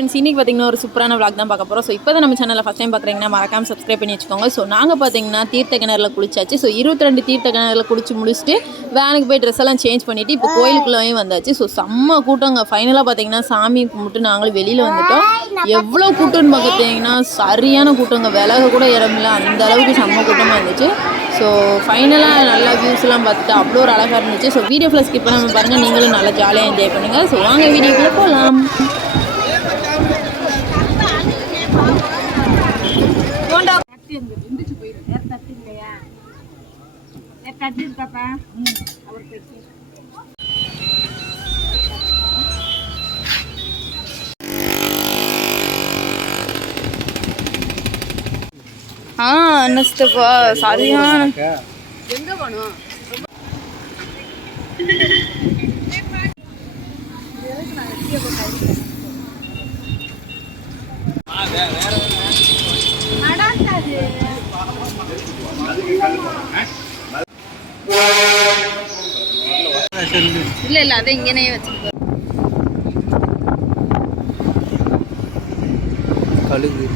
Friends இன்றைக்கி பார்த்திங்கன்னா ஒரு சூப்பரான vlog தான் பார்க்க போகிறோம். ஸோ இப்போ தான் நம்ம சேனலில் ஃபஸ்ட் டைம் பார்க்குறீங்கன்னா மறக்காமல் சப்ஸ்கிரைப் பண்ணி வச்சுக்கோங்க. ஸோ நாங்கள் பார்த்திங்கன்னா தீர்த்த கிணறுல குளிச்சாச்சு. ஸோ 22 தீர்த்த கிணறுல குளிச்சு முடிச்சுட்டு வேனுக்கு போய் ட்ரெஸ் எல்லாம் சேஞ்ச் பண்ணிவிட்டு இப்போ கோயிலுக்குள்ளேயும் வந்தாச்சு. ஸோ செம்ம கூட்டங்க. ஃபைனலாக பார்த்திங்கன்னா சாமி கும்பிட்டு நாங்களும் வெளியில் வந்துட்டோம். எவ்வளோ கூட்டம்னு பார்த்திங்கன்னா சரியான கூட்டங்க. விலக கூட இடமில்ல, அந்த அளவுக்கு செம்ம கூட்டமாக இருந்துச்சு. ஸோ ஃபைனலாக நல்லா வியூஸ்லாம் பார்த்துட்டு அவ்வளோ ஒரு அழகாக இருந்துச்சு. ஸோ வீடியோ ஃபுல்லாக ஸ்கிப் பண்ணாமல் பாருங்கள், நீங்களும் நல்லா ஜாலியாக என்ஜாய் பண்ணுங்கள். ஸோ வாங்க வீடியோக்குள்ளே போகலாம். அண்ணஸ்தப்பா சரியான எங்க போனோம். இல்ல இல்ல அதை இங்கனே வச்சிருக்கோம். கழுகு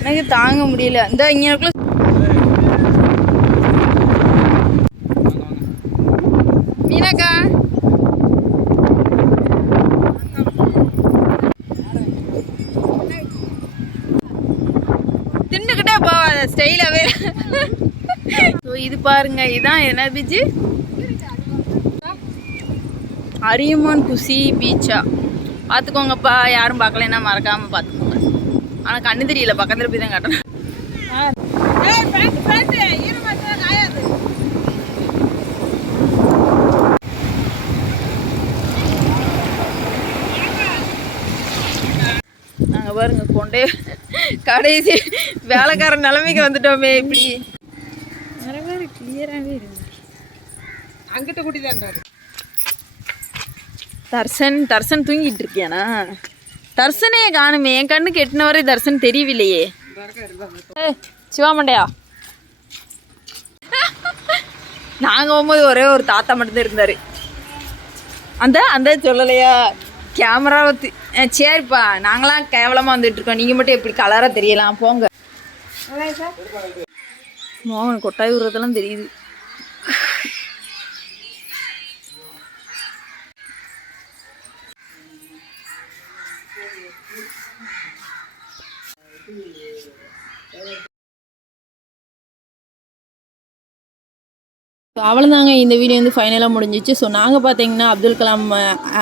எனக்கு தாங்க முடியல. இந்த இங்கக்குள்ள மீனாக்கா தின்னுக்கிட்டே போவாத ஸ்டைலாவே. இது பாருங்க, இதுதான் என்ன பீச்சு? அரியமான் குசி பீச்சா. பார்த்துக்கோங்கப்பா, யாரும் பார்க்கலன்னா மறக்காமல் பார்த்துக்கோங்க. ஆனால் கண்ணு தெரியல, பக்கத்தில் போய் தான் காட்டணும். நாங்கள் பாருங்க கொண்டே கடைசி வேலைக்காரன் நிலைமைக்கு வந்துட்டோமே. இப்படி வேறு கிளியராகவே இருக்கு. அங்கிட்ட கூட்டி தான் தர்சன் தூங்கிட்டு இருக்கியானா? தர்சனே காணுமே. என் கண்ணுக்கு எட்டின வரை தர்சன் தெரியவில்லையே. சிவாமண்டையா நாங்கள் போகும்போது ஒரே ஒரு தாத்தா மட்டும்தான் இருந்தார். அந்த சொல்லலையா கேமரா சரிப்பா, நாங்களாம் கேவலமாக வந்துட்டுருக்கோம், நீங்கள் மட்டும் எப்படி கலராக தெரியலாம் போங்க. மோகன் கொட்டாய் விடுறதெல்லாம் தெரியுது. அவ்வளோதாங்க, இந்த வீடியோ வந்து ஃபைனலாக முடிஞ்சிச்சு. ஸோ நாங்கள் பார்த்தீங்கன்னா அப்துல் கலாம்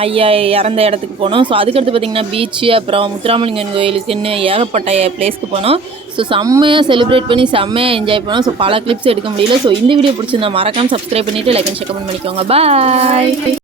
ஐயா இறந்த இடத்துக்கு போனோம். ஸோ அதுக்கடுத்து பார்த்திங்கன்னா பீச்சு, அப்புறம் முத்துராமலிங்கன் கோயிலுக்குன்னு ஏகப்பட்ட பிளேஸ்க்கு போனோம். ஸோ செம்மையாக செலிப்ரேட் பண்ணி செம்மையாக என்ஜாய் பண்ணோம். ஸோ பல கிளிப்ஸ் எடுக்க முடியல. ஸோ இந்த வீடியோ பிடிச்சிருந்தா மறக்காமல் சப்ஸ்கிரைப் பண்ணிவிட்டு லைக் அண்ட் ஷேர் கமெண்ட் பண்ணிக்கோங்க. பாய்.